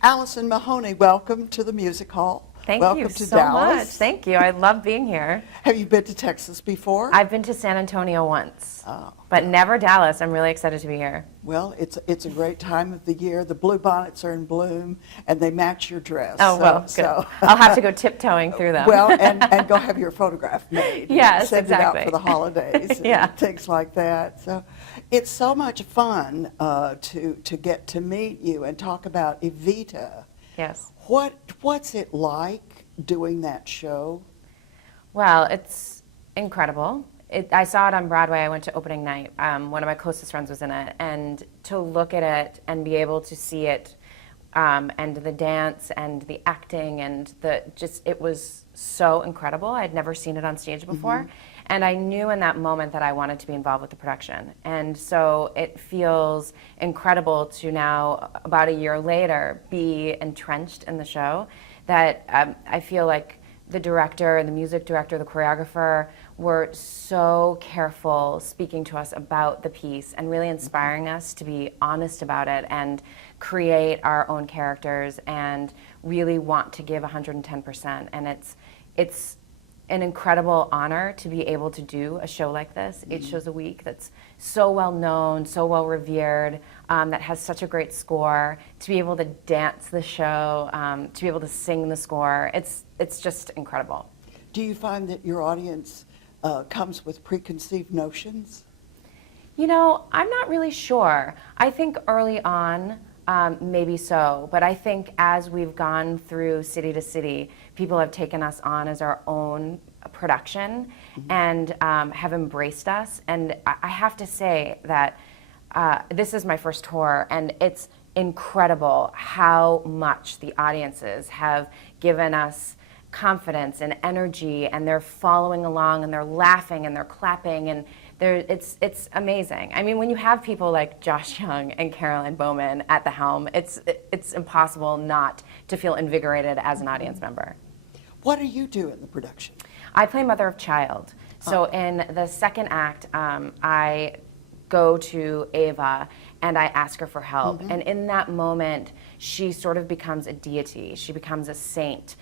Alison Mahoney, welcome to the Music Hall. Thank welcome you to so Dallas. much. Thank you. I love being here. Have you been to Texas before? I've been to San Antonio once, Oh, but never Dallas. I'm really excited to be here. well, it's a great time of the year. The bluebonnets are in bloom, and they match your dress. Oh, well, good. I'll have to go tiptoeing through them. Well, and go have your photograph made. Yes, Send exactly. it out for the holidays. Yeah. And things like that. So it's so much fun to get to meet you and talk about Evita. Yes. What's it like doing that show? Well, it's incredible. I saw it on Broadway. I went to opening night. One of my closest friends was in it. And to look at it and be able to see it, and the dance and the acting and it was so incredible. I'd never seen it on stage before. Mm-hmm. And I knew in that moment that I wanted to be involved with the production. And so it feels incredible to now, about a year later, be entrenched in the show. That I feel like the director and the music director, the choreographer, were so careful speaking to us about the piece and really inspiring us to be honest about it and create our own characters and really want to give 110%. And it's an incredible honor to be able to do a show like this, 8 shows a week, that's so well known, so well revered, that has such a great score, to be able to dance the show, to be able to sing the score. It's just incredible. Do you find that your audience comes with preconceived notions? You know, I'm not really sure. I think early on, maybe so, but I think as we've gone through city to city, people have taken us on as our own production and have embraced us. And I have to say that this is my first tour, and it's incredible how much the audiences have given us confidence and energy, and they're following along, and they're laughing, and they're clapping, and it's amazing. I mean, when you have people like Josh Young and Caroline Bowman at the helm, it's impossible not to feel invigorated as an audience member. What do you do in the production? I play mother of child. So in the second act, I go to Ava and I ask her for help. And in that moment, she sort of becomes a deity. She becomes a saint.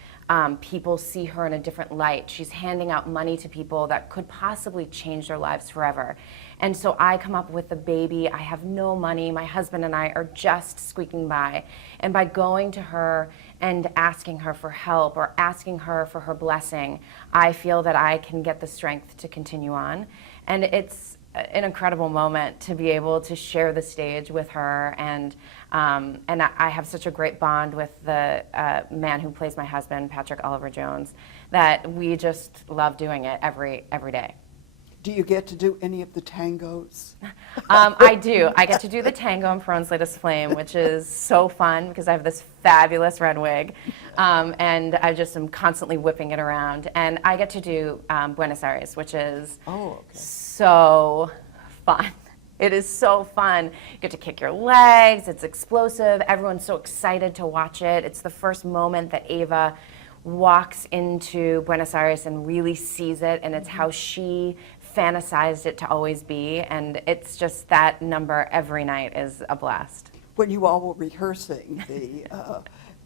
People see her in a different light. She's handing out money to people that could possibly change their lives forever. And so I come up with a baby. I have no money. My husband and I are just squeaking by. And by going to her and asking her for help or asking her for her blessing, I feel that I can get the strength to continue on. And it's an incredible moment to be able to share the stage with her, and I have such a great bond with the man who plays my husband, Patrick Oliver Jones, that we just love doing it every day. Do you get to do any of the tangos? I do. I get to do the tango in Perón's Latest Flame, which is so fun because I have this fabulous red wig, and I just am constantly whipping it around. And I get to do Buenos Aires, which is so fun. It is so fun. You get to kick your legs. It's explosive. Everyone's so excited to watch it. It's the first moment that Ava walks into Buenos Aires and really sees it, and it's how she fantasized it to always be, and it's just that number every night is a blast. When you all were rehearsing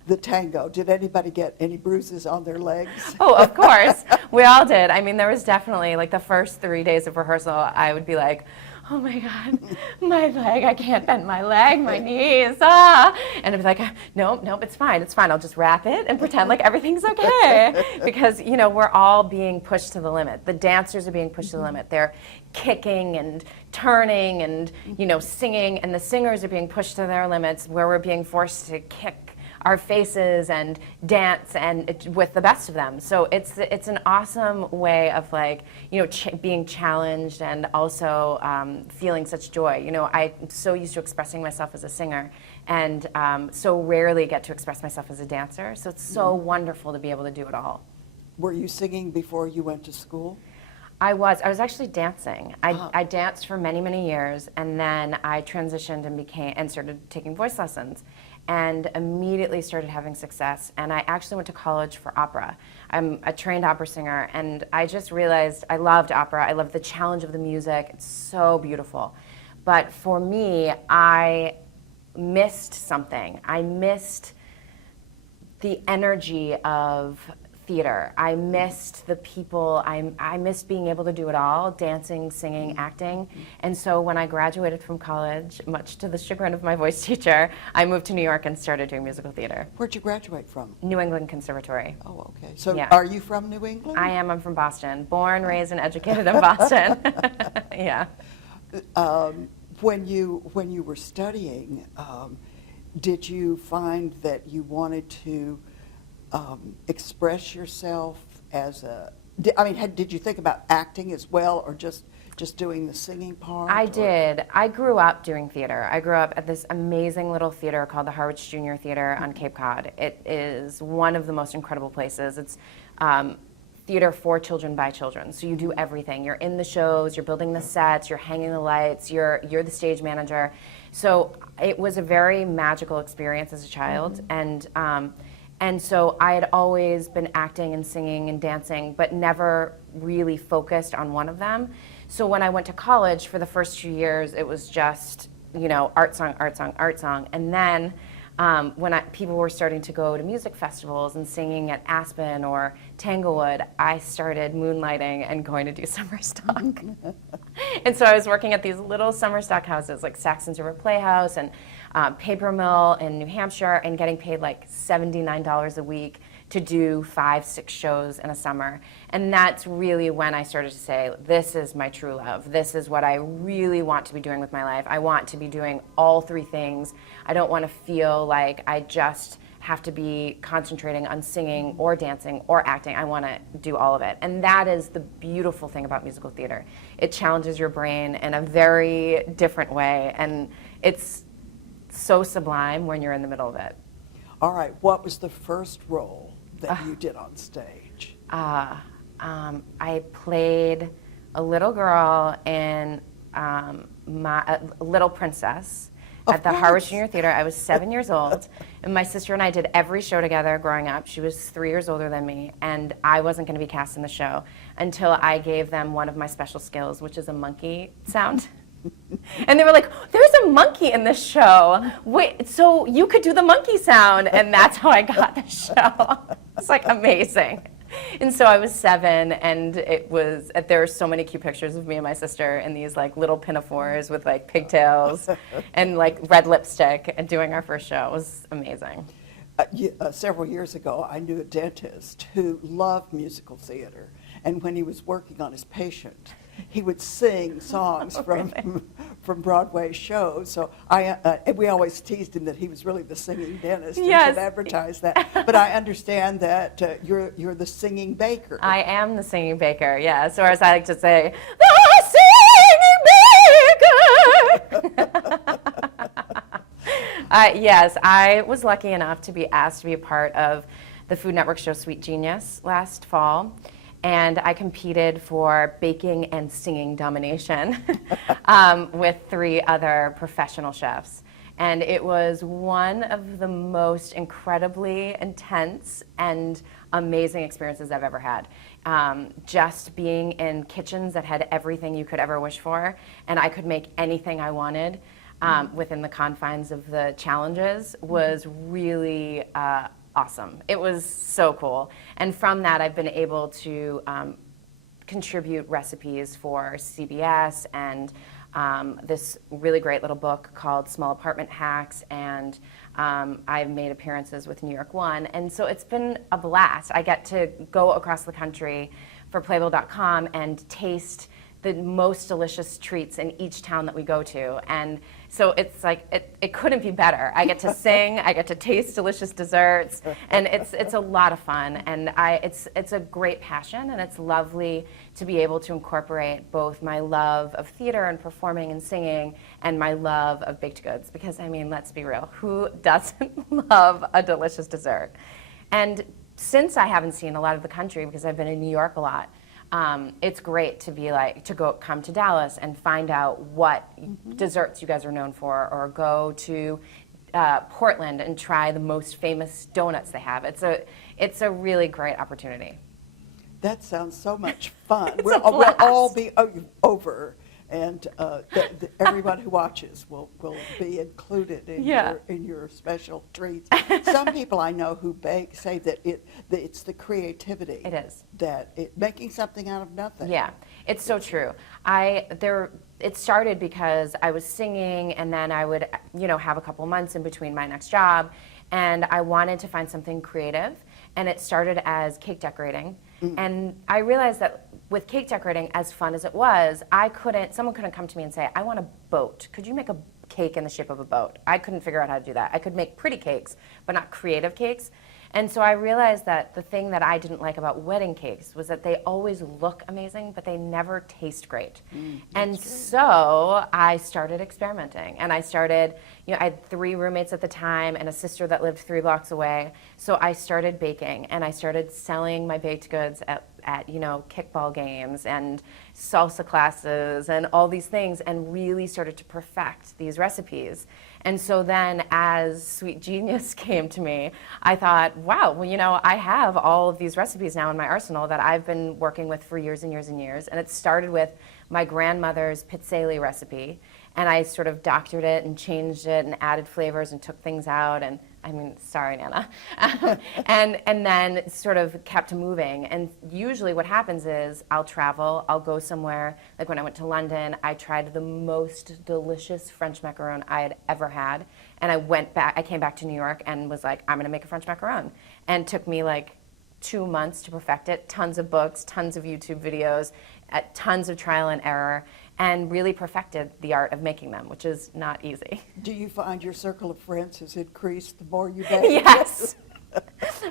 the tango, did anybody get any bruises on their legs? Oh, of course. We all did. I mean, there was definitely, like, the first 3 days of rehearsal, I would be like, oh my God, my leg, I can't bend my leg, my knees, And I'd be like, nope, it's fine, I'll just wrap it and pretend like everything's okay. Because, you know, we're all being pushed to the limit. The dancers are being pushed to the limit. They're kicking and turning and, you know, singing, and the singers are being pushed to their limits, where we're being forced to kick our faces and dance with the best of them. So it's an awesome way of, like, you know, being challenged and also feeling such joy. You know, I'm so used to expressing myself as a singer, and so rarely get to express myself as a dancer. So it's so wonderful to be able to do it all. Were you singing before you went to school? I was actually dancing. I danced for many, many years, and then I transitioned and started taking voice lessons, and immediately started having success. And I actually went to college for opera. I'm a trained opera singer, and I just realized I loved opera. I loved the challenge of the music. It's so beautiful. But for me, I missed something. I missed the energy of theater. I missed the people. I missed being able to do it all, dancing, singing, acting. And so when I graduated from college, much to the chagrin of my voice teacher, I moved to New York and started doing musical theater. Where'd you graduate from? New England Conservatory. Oh, okay. So Yeah. are you from New England? I am. I'm from Boston. Born, raised, and educated in Boston. Yeah. When you were studying, did you find that you wanted to express yourself as a? Did you think about acting as well, or just doing the singing part? I or? did. I grew up doing theater. I grew up at this amazing little theater called the Harwich Junior Theater on Cape Cod. It is one of the most incredible places. It's theater for children by children. So you do everything. You're in the shows, you're building the sets, you're hanging the lights, you're the stage manager. So it was a very magical experience as a child. And so I had always been acting and singing and dancing, but never really focused on one of them. So when I went to college for the first 2 years, it was just, art song, art song, art song. And then when people were starting to go to music festivals and singing at Aspen or Tanglewood, I started moonlighting and going to do summer stock. And so I was working at these little summer stock houses like Saxon's River Playhouse and Paper Mill in New Hampshire, and getting paid like $79 a week to do 5-6 shows in a summer. And that's really when I started to say, this is my true love. This is what I really want to be doing with my life. I want to be doing all three things. I don't want to feel like I just have to be concentrating on singing or dancing or acting. I want to do all of it. And that is the beautiful thing about musical theater. It challenges your brain in a very different way, and it's so sublime when you're in the middle of it. All right. What was the first role that you did on stage? I played a little girl in Little Princess at the Harwich Junior Theater. I was 7 years old, and my sister and I did every show together growing up. She was 3 years older than me, and I wasn't going to be cast in the show until I gave them one of my special skills, which is a monkey sound. And they were like, there's a monkey in this show. Wait, so you could do the monkey sound. And that's how I got the show. It's like amazing. And so I was 7, and there were so many cute pictures of me and my sister in these like little pinafores with like pigtails and like red lipstick and doing our first show. It was amazing. Several years ago, I knew a dentist who loved musical theater. And when he was working on his patient, he would sing songs from Broadway shows. So we always teased him that he was really the singing dentist. Yes. And should advertise that. But I understand that you're the singing baker. I am the singing baker, yes. Or as I like to say, the singing baker! Yes, I was lucky enough to be asked to be a part of the Food Network show Sweet Genius last fall. And I competed for baking and singing domination with 3 other professional chefs. And it was one of the most incredibly intense and amazing experiences I've ever had. Just being in kitchens that had everything you could ever wish for, and I could make anything I wanted within the confines of the challenges was really awesome. It was so cool. And from that, I've been able to contribute recipes for CBS and this really great little book called Small Apartment Hacks, and I've made appearances with New York One. And so it's been a blast. I get to go across the country for Playbill.com and taste the most delicious treats in each town that we go to. And so it's like, it couldn't be better. I get to sing, I get to taste delicious desserts, and it's a lot of fun. And it's a great passion, and it's lovely to be able to incorporate both my love of theater and performing and singing and my love of baked goods. Because, I mean, let's be real, who doesn't love a delicious dessert? And since I haven't seen a lot of the country, because I've been in New York a lot, it's great to come to Dallas and find out what desserts you guys are known for, or go to Portland and try the most famous donuts they have. It's a really great opportunity. That sounds so much fun. It's we'll a blast. all be over and everyone who watches will be included in your special treats. Some people I know who bake say that it's the creativity. It is. Making something out of nothing. Yeah, it's so true. It started because I was singing, and then I would, have a couple months in between my next job, and I wanted to find something creative, and it started as cake decorating. And I realized that with cake decorating, as fun as it was, someone couldn't come to me and say, I want a boat. Could you make a cake in the shape of a boat? I couldn't figure out how to do that. I could make pretty cakes, but not creative cakes. And so I realized that the thing that I didn't like about wedding cakes was that they always look amazing, but they never taste great. And so I started experimenting. And I started, I had 3 roommates at the time and a sister that lived 3 blocks away. So I started baking, and I started selling my baked goods at kickball games and salsa classes and all these things, and really started to perfect these recipes. And so then as Sweet Genius came to me, I thought, wow, well, I have all of these recipes now in my arsenal that I've been working with for years and years and years. And it started with my grandmother's pizzelle recipe, and I sort of doctored it and changed it and added flavors and took things out, and sorry, Nana. and then sort of kept moving. And usually what happens is I'll travel, I'll go somewhere. Like when I went to London, I tried the most delicious French macaron I had ever had. And I came back to New York and was like, I'm gonna make a French macaron. And it took me like 2 months to perfect it, tons of books, tons of YouTube videos, tons of trial and error, and really perfected the art of making them, which is not easy. Do you find your circle of friends has increased the more you bake? Yes.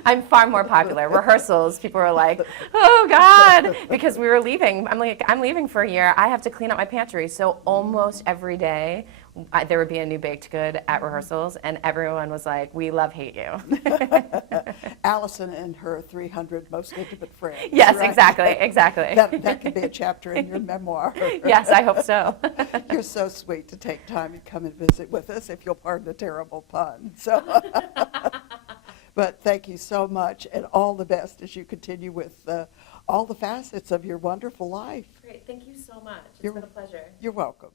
I'm far more popular. Rehearsals, people were like, oh God, because we were leaving. I'm like, I'm leaving for a year. I have to clean up my pantry. So almost every day, there would be a new baked good at rehearsals, and everyone was like, we love, hate you. Alison and her 300 most intimate friends. Yes, right? exactly. That could be a chapter in your memoir. Yes, I hope so. You're so sweet to take time and come and visit with us, if you'll pardon the terrible pun. So. But thank you so much, and all the best as you continue with all the facets of your wonderful life. Great, thank you so much. It's You're- been a pleasure. You're welcome.